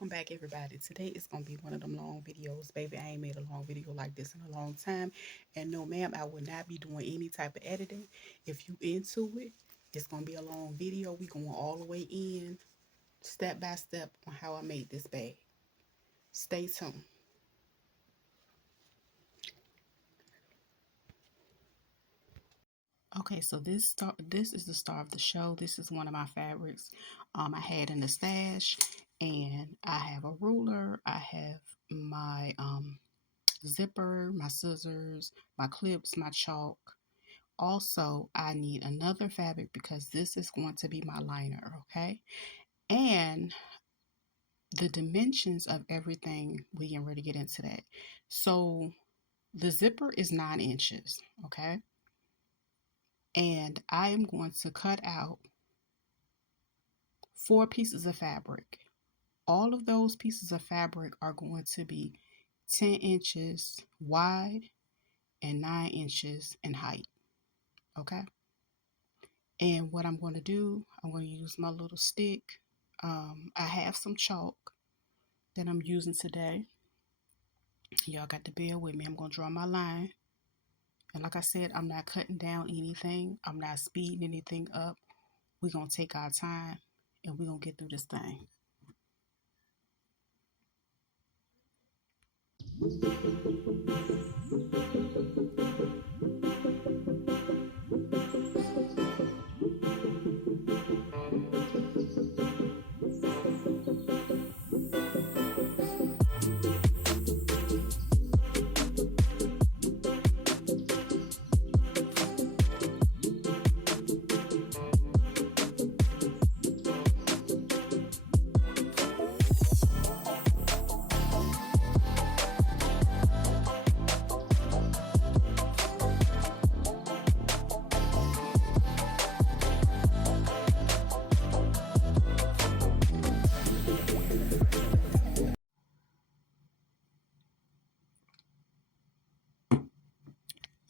Welcome back, everybody. Today is going to be one of them long videos. Baby, I ain't made a long video like this in a long time. And no, ma'am, I will not be doing any type of editing. If you into it, it's going to be a long video. We going all the way in, step by step, on how I made this bag. Stay tuned. Okay, so this is the star of the show. This is one of my fabrics I had in the stash, and I have a ruler. I have my zipper, my scissors, my clips, my chalk. Also, I need another fabric because this is going to be my liner, okay? And the dimensions of everything, we can really get into that. So the zipper is 9 inches, okay? And I am going to cut out 4 pieces of fabric. All of those pieces of fabric are going to be 10 inches wide and 9 inches in height, okay? And what I'm going to do, I'm going to use my little stick. I have some chalk that I'm using today. Y'all got to bear with me. I'm going to draw my line. And like I said, I'm not cutting down anything. I'm not speeding anything up. We're going to take our time and we're going to get through this thing.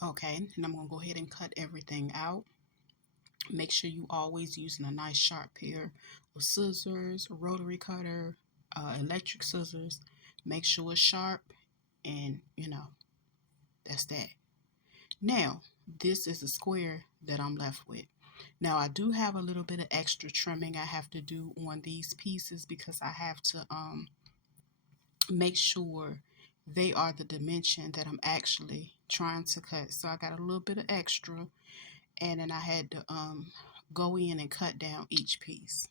Okay, and I'm going to go ahead and cut everything out. Make sure you always using a nice sharp pair of scissors, a rotary cutter, electric scissors. Make sure it's sharp, and that's that. Now, this is the square that I'm left with. Now, I do have a little bit of extra trimming I have to do on these pieces because I have to make sure they are the dimension that I'm actually trying to cut. So I got a little bit of extra, and then I had to go in and cut down each piece.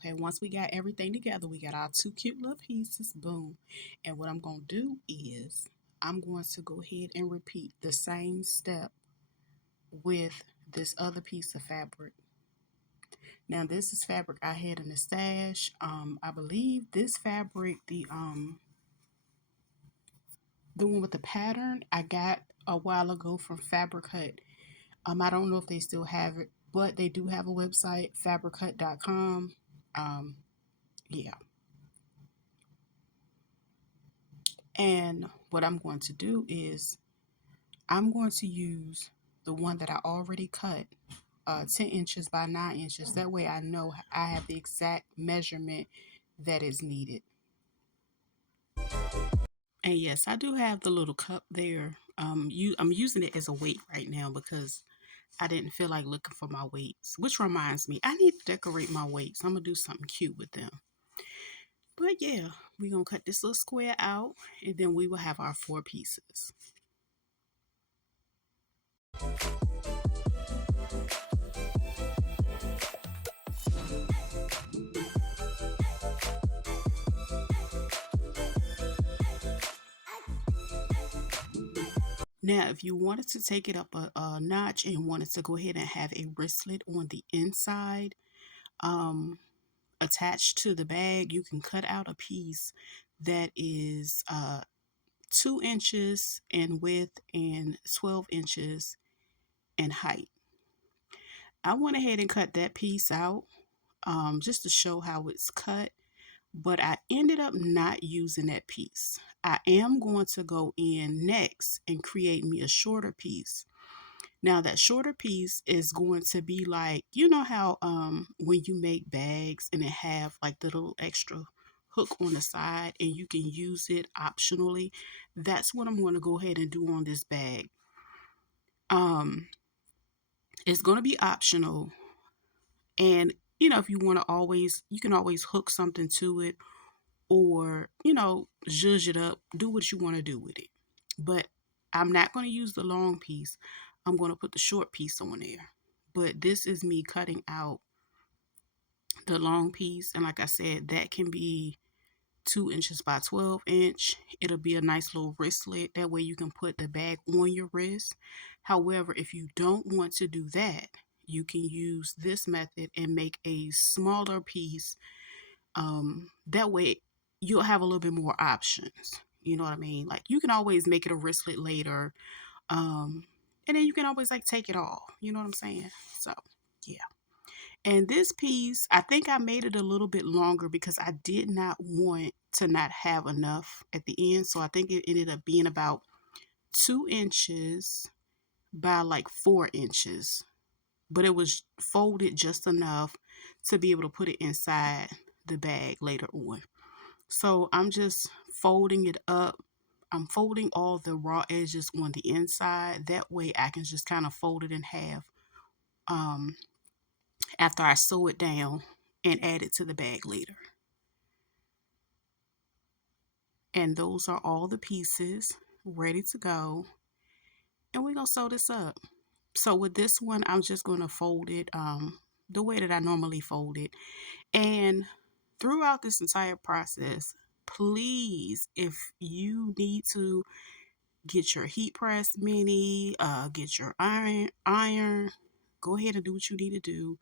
Okay, once we got everything together, we got our 2 cute little pieces, boom. And what I'm going to do is I'm going to go ahead and repeat the same step with this other piece of fabric. Now, this is fabric I had in the stash. I believe this fabric, the one with the pattern, I got a while ago from Fabric Hut. I don't know if they still have it, but they do have a website, fabrichut.com. Yeah. And what I'm going to do is I'm going to use the one that I already cut, 10 inches by 9 inches. That way I know I have the exact measurement that is needed. And yes, I do have the little cup there. I'm using it as a weight right now because I didn't feel like looking for my weights. Which reminds me, I need to decorate my weights. I'm going to do something cute with them. But yeah, we're going to cut this little square out, and then we will have our 4 pieces. Now, if you wanted to take it up a notch and wanted to go ahead and have a wristlet on the inside attached to the bag, you can cut out a piece that is 2 inches in width and 12 inches in height. I went ahead and cut that piece out just to show how it's cut, but I ended up not using that piece. I am going to go in next and create me a shorter piece. Now that shorter piece is going to be like, you know how when you make bags and it have like the little extra hook on the side and you can use it optionally. That's what I'm going to go ahead and do on this bag. Um it's going to be optional, and if you want to always, you can always hook something to it, or zhuzh it up, do what you want to do with it. But I'm not going to use the long piece. I'm going to put the short piece on there. But this is me cutting out the long piece, and like I said, that can be 2 inches by 12 inch. It'll be a nice little wristlet. That way you can put the bag on your wrist. However, if you don't want to do that, you can use this method and make a smaller piece. That way you'll have a little bit more options. You know what I mean? Like, you can always make it a wristlet later. Um, and then you can always like take it off. You know what I'm saying? So yeah. And this piece, I think I made it a little bit longer because I did not want to not have enough at the end. So I think it ended up being about 2 inches by like 4 inches. But it was folded just enough to be able to put it inside the bag later on. So I'm just folding it up. I'm folding all the raw edges on the inside. That way I can just kind of fold it in half. Um, After I sew it down and add it to the bag later. And those are all the pieces ready to go. And we're going to sew this up. So with this one, I'm just going to fold it the way that I normally fold it. And throughout this entire process, please, if you need to get your heat press mini, get your iron, go ahead and do what you need to do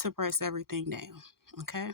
to press everything down. Okay.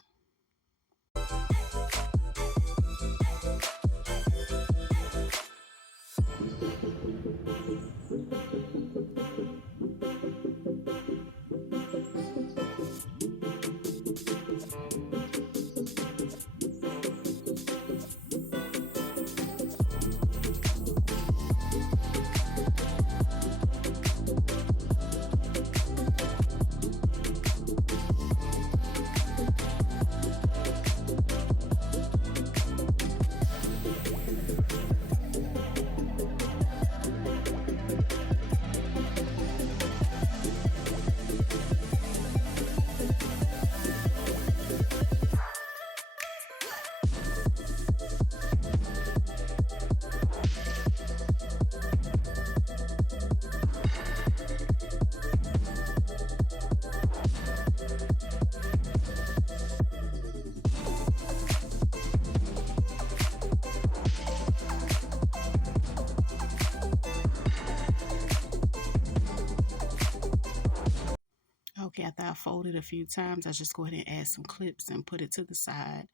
Okay, after I fold it a few times, I just go ahead and add some clips and put it to the side.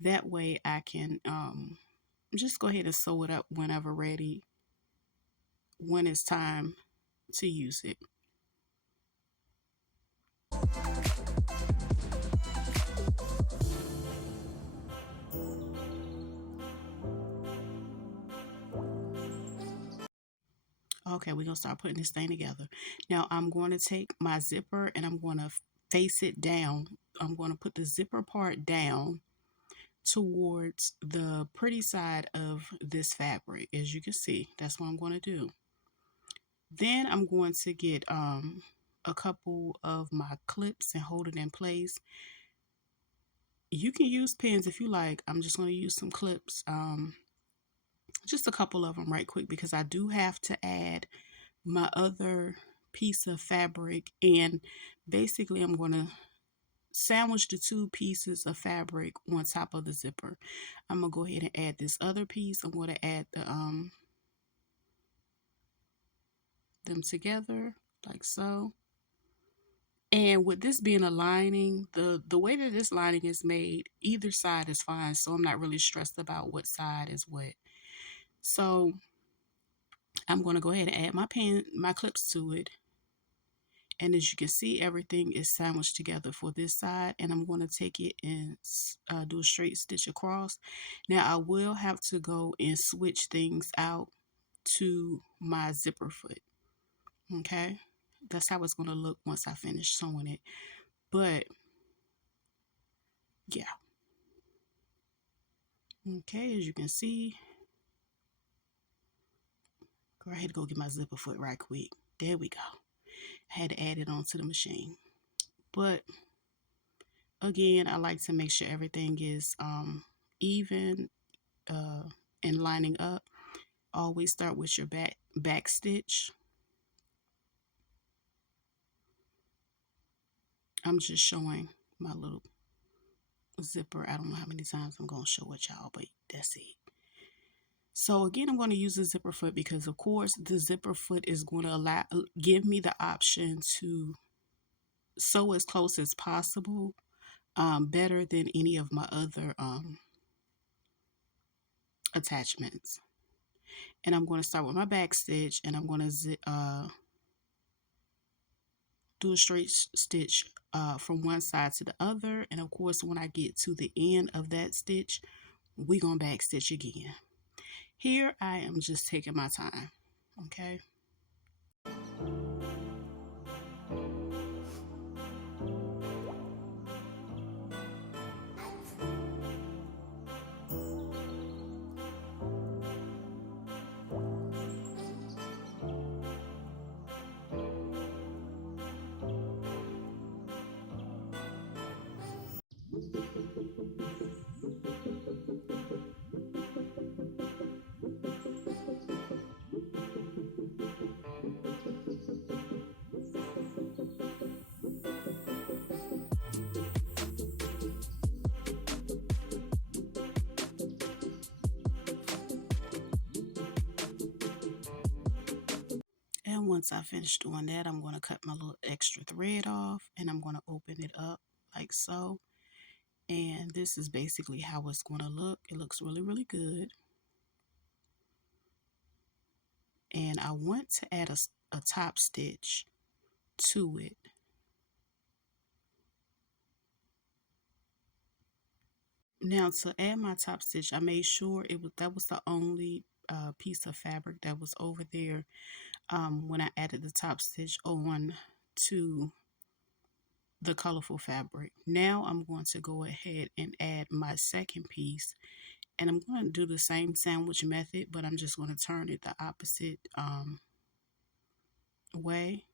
That way I can just go ahead and sew it up whenever ready, when it's time to use it. Okay, we're going to start putting this thing together. Now I'm going to take my zipper and I'm going to face it down. I'm going to put the zipper part down towards the pretty side of this fabric. As you can see, that's what I'm going to do. Then I'm going to get a couple of my clips and hold it in place. You can use pins if you like. I'm just going to use some clips, just a couple of them right quick, because I do have to add my other piece of fabric, and basically I'm going to sandwich the two pieces of fabric on top of the zipper. I'm going to go ahead and add this other piece. I'm going to add them together like so. And with this being a lining, the way that this lining is made, either side is fine. So I'm not really stressed about what side is what. So I'm going to go ahead and add my clips to it. And as you can see, everything is sandwiched together for this side, and I'm going to take it and do a straight stitch across. Now I will have to go and switch things out to my zipper foot. Okay, that's how it's going to look once I finish sewing it. But yeah, okay, as you can see, go ahead and go get my zipper foot right quick. There we go. I had to add it onto the machine. But again, I like to make sure everything is even and lining up. Always start with your back stitch. I'm just showing my little zipper. I don't know how many times I'm going to show it, y'all, but that's it. So again, I'm going to use the zipper foot because of course the zipper foot is going to give me the option to sew as close as possible, better than any of my other attachments. And I'm going to start with my back stitch, and I'm going to do a straight stitch from one side to the other. And of course, when I get to the end of that stitch, we're going to back stitch again. Here I am just taking my time. Okay. And once I finish doing that, I'm going to cut my little extra thread off, and I'm going to open it up like so. And this is basically how it's going to look. It looks really, really good. And I want to add a top stitch to it. Now to add my top stitch, I made sure that was the only piece of fabric that was over there when I added the top stitch on to the colorful fabric. Now I'm going to go ahead and add my second piece, and I'm going to do the same sandwich method, but I'm just going to turn it the opposite way.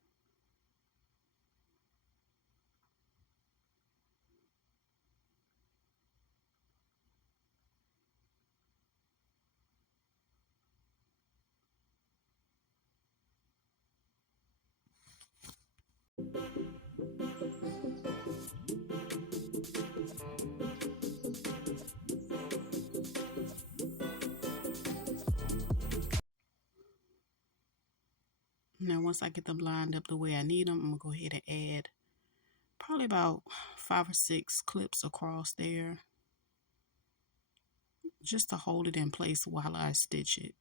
Now once I get them lined up the way I need them, I'm going to go ahead and add probably about 5 or 6 clips across there, just to hold it in place while I stitch it.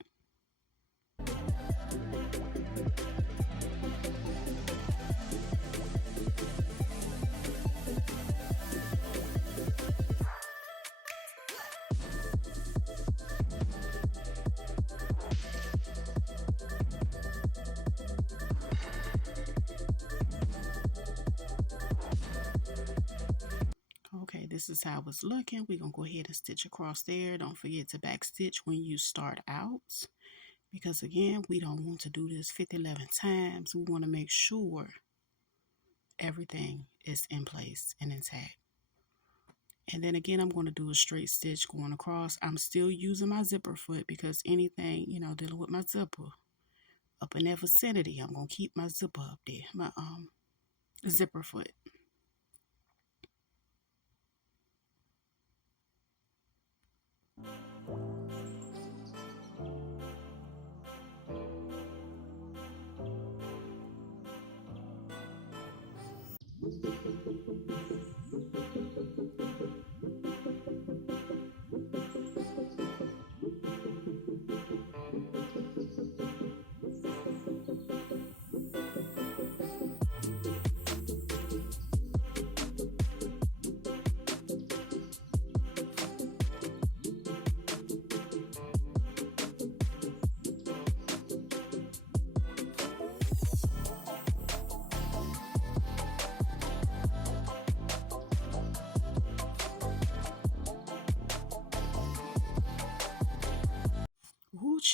Okay, this is how it's looking. We're going to go ahead and stitch across there. Don't forget to back stitch when you start out, because again, we don't want to do this 11 times. We want to make sure everything is in place and intact. And then again, I'm going to do a straight stitch going across. I'm still using my zipper foot because anything, you know, dealing with my zipper up in that vicinity, I'm going to keep my zipper up there, my zipper foot.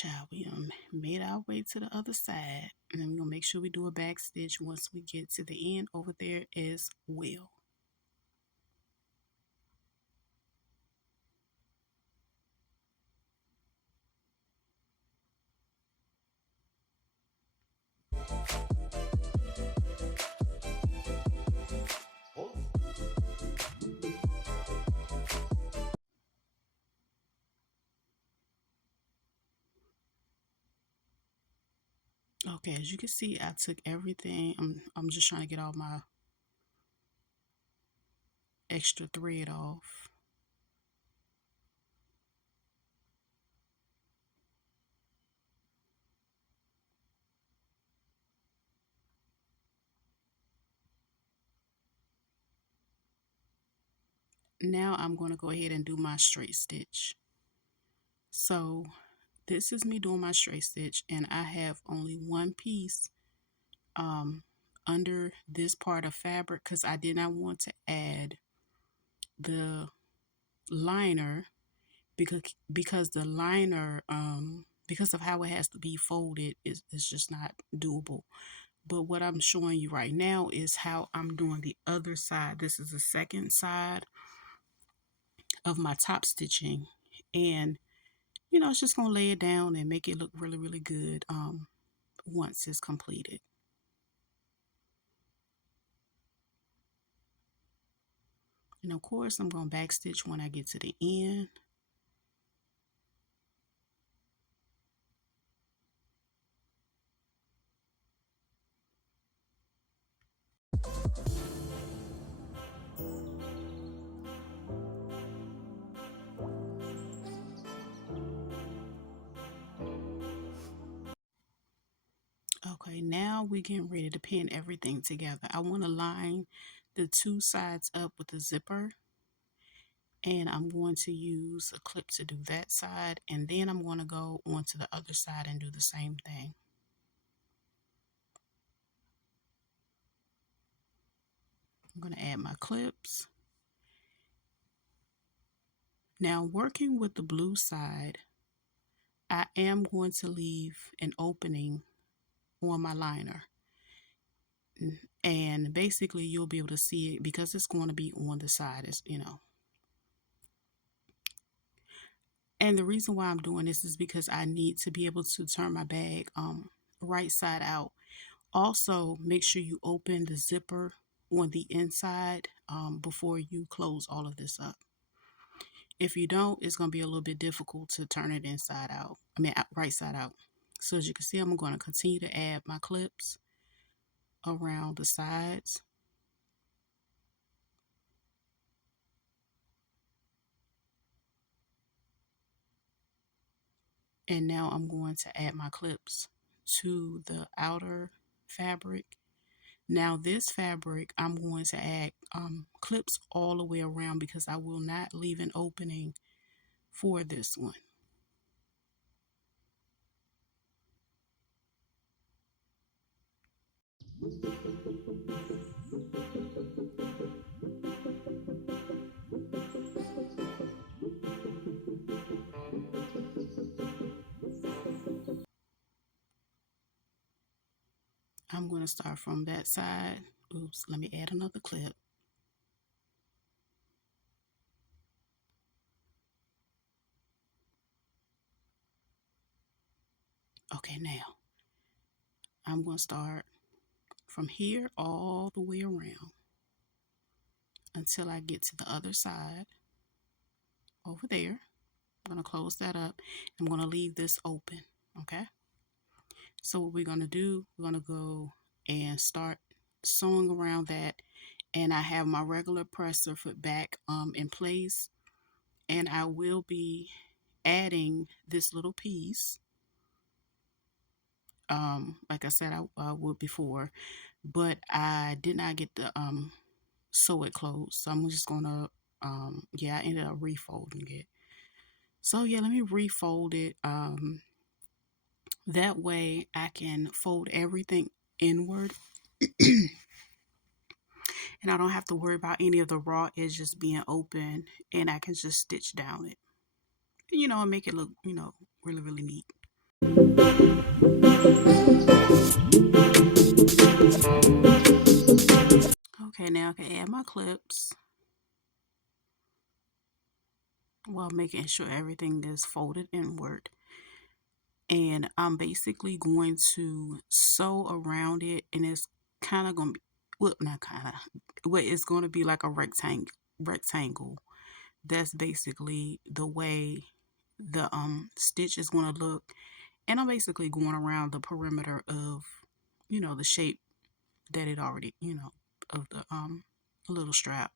child, we made our way to the other side. And then we're gonna make sure we do a back stitch once we get to the end over there as well. Okay, as you can see, I took everything. I'm just trying to get all my extra thread off. Now I'm going to go ahead and do my straight stitch. So this is me doing my straight stitch, and I have only one piece under this part of fabric because I did not want to add the liner because the liner because of how it has to be folded is just not doable. But what I'm showing you right now is how I'm doing the other side. This is the second side of my top stitching, and it's just gonna lay it down and make it look really, really good once it's completed. And of course, I'm gonna back stitch when I get to the end. Okay, now we're getting ready to pin everything together. I want to line the two sides up with a zipper, and I'm going to use a clip to do that side, and then I'm going to go on to the other side and do the same thing. I'm going to add my clips. Now, working with the blue side, I am going to leave an opening on my liner. And basically, you'll be able to see it because it's going to be on the side, And the reason why I'm doing this is because I need to be able to turn my bag right side out. Also, make sure you open the zipper on the inside before you close all of this up. If you don't, it's going to be a little bit difficult to turn it inside out. Right side out. So as you can see, I'm going to continue to add my clips around the sides. And now I'm going to add my clips to the outer fabric. Now this fabric, I'm going to add clips all the way around because I will not leave an opening for this one. I'm going to start from that side. Oops, let me add another clip. Okay, now I'm going to start from here all the way around until I get to the other side over there. I'm going to close that up. I'm going to leave this open, okay? So what we're going to do, we're going to go and start sewing around that, and I have my regular presser foot back in place, and I will be adding this little piece like I said I would before, but I did not get the sew it closed, so I'm just gonna yeah, I ended up refolding it. So yeah, let me refold it that way I can fold everything inward and I don't have to worry about any of the raw edges being open, and I can just stitch down it, and make it look, really, really neat. Okay, now I can add my clips while making sure everything is folded inward. And I'm basically going to sew around it, and it's kind of going to be, well, not kind of, well, it's going to be like a rectangle. That's basically the way the stitch is going to look. And I'm basically going around the perimeter of, the shape that it already, of the little strap.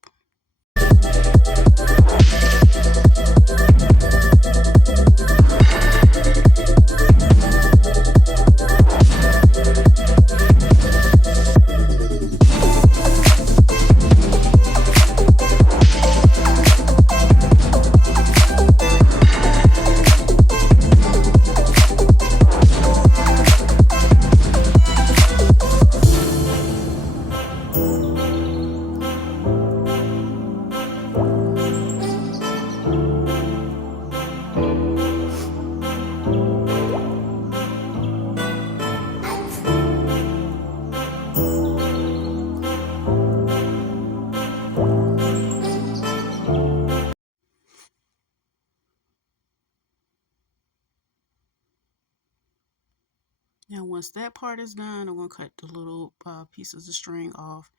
Now, once that part is done, I'm going to cut the little pieces of string off,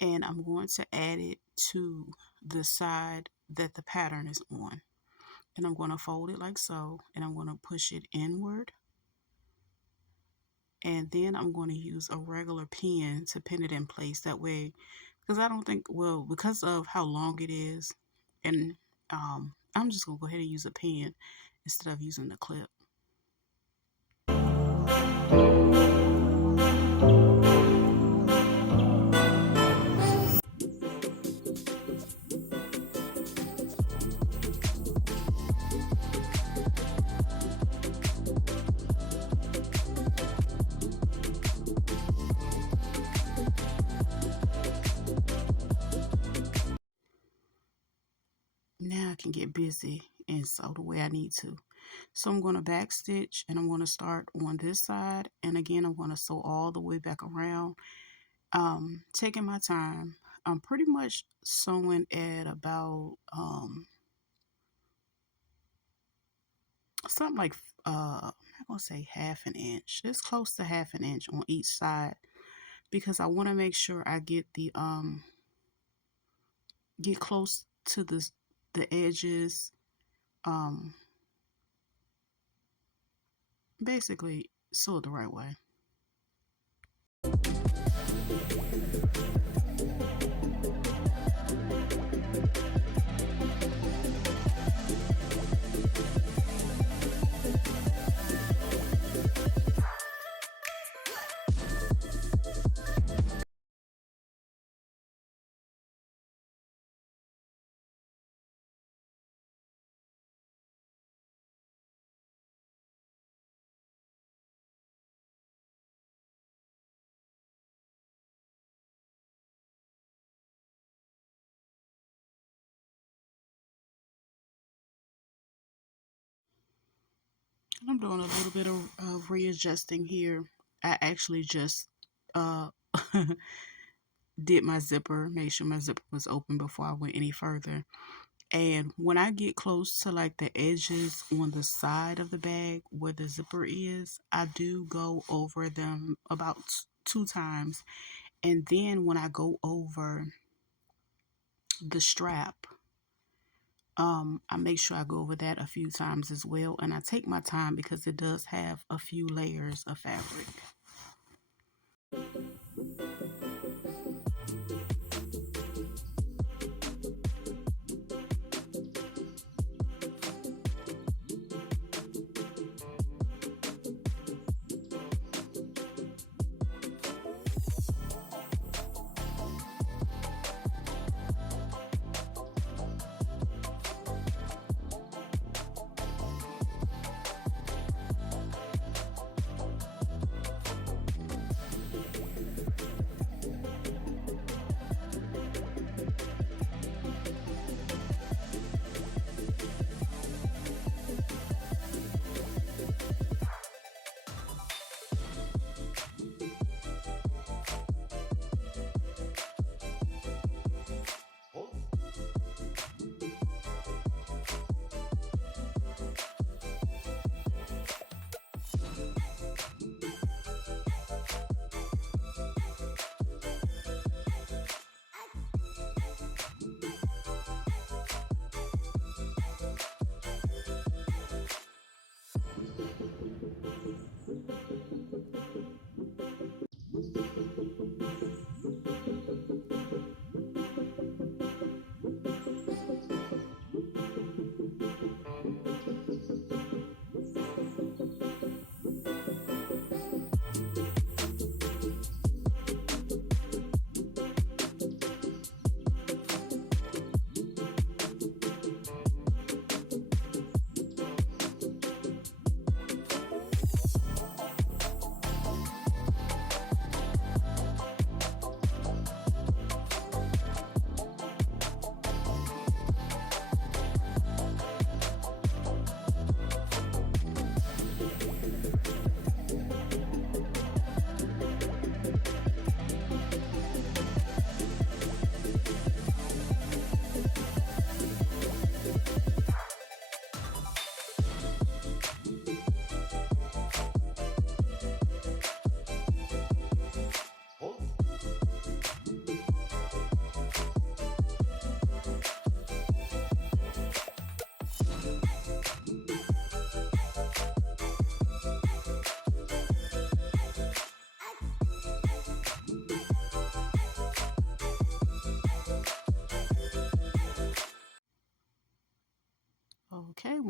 and I'm going to add it to the side that the pattern is on. And I'm going to fold it like so, and I'm going to push it inward. And then I'm going to use a regular pin to pin it in place. That way, because I don't think, well, because of how long it is, and I'm just going to go ahead and use a pin instead of using the clip. Now I can get busy and sew the way I need to. So I'm going to back stitch, and I'm going to start on this side, and again I'm going to sew all the way back around, taking my time. I'm pretty much sewing at about something like I'm gonna say half an inch. It's close to half an inch on each side, because I want to make sure I get the get close to the edges, um basically sew it the right way. I'm doing a little bit of readjusting here. I actually just uh did my zipper, made sure my zipper was open before I went any further. And when I get close to like the edges on the side of the bag where the zipper is, I do go over them about 2 times. And then when I go over the strap, I make sure I go over that a few times as well. And I take my time because it does have a few layers of fabric.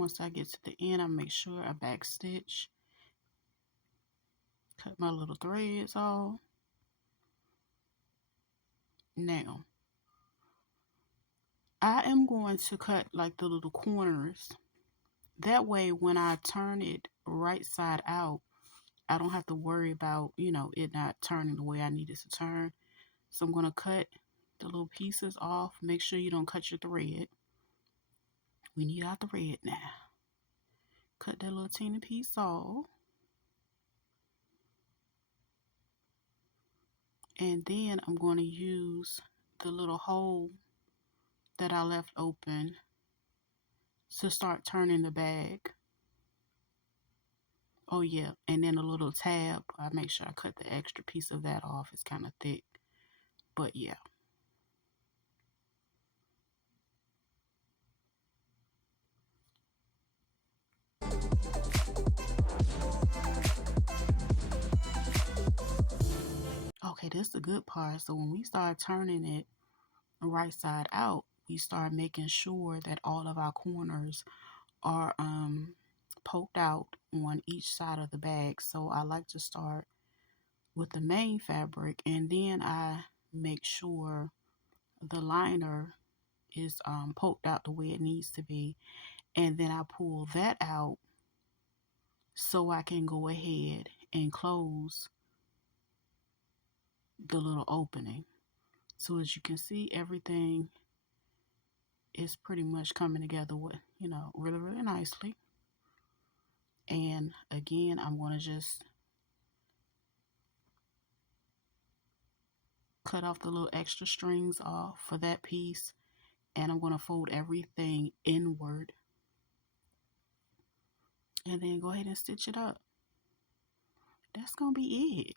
once I get to the end, I make sure I back stitch, cut my little threads off. Now, I am going to cut like the little corners. That way, when I turn it right side out, I don't have to worry about, it not turning the way I need it to turn. So I'm going to cut the little pieces off. Make sure you don't cut your thread. We need our thread now. Cut that little teeny piece off. And then I'm going to use the little hole that I left open to start turning the bag. Oh yeah, and then a little tab. I make sure I cut the extra piece of that off. It's kind of thick, but yeah. Okay, this is the good part. So when we start turning it right side out, we start making sure that all of our corners are poked out on each side of the bag. So I like to start with the main fabric, and then I make sure the liner is poked out the way it needs to be, and then I pull that out so I can go ahead and close the little opening. So as you can see, everything is pretty much coming together with, really, really nicely. And again, I'm going to just cut off the little extra strings off for that piece, and I'm going to fold everything inward and then go ahead and stitch it up. That's going to be it.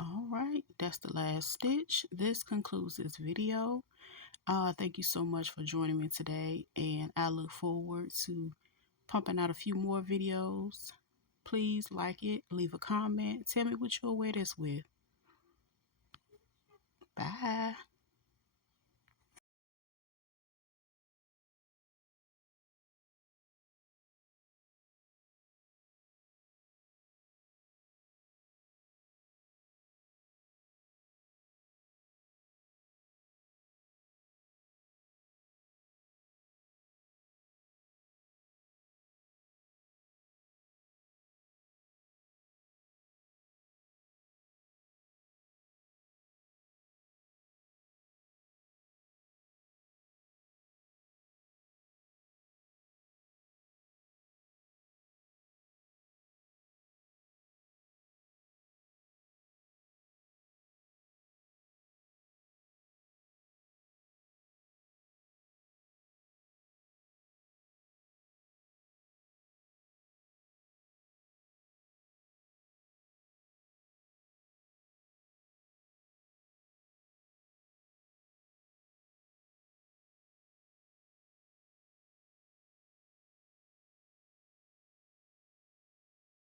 All right, that's the last stitch. This concludes this video. Thank you so much for joining me today, and I look forward to pumping out a few more videos. Please like it, leave a comment, tell me what you'll wear this with. Bye.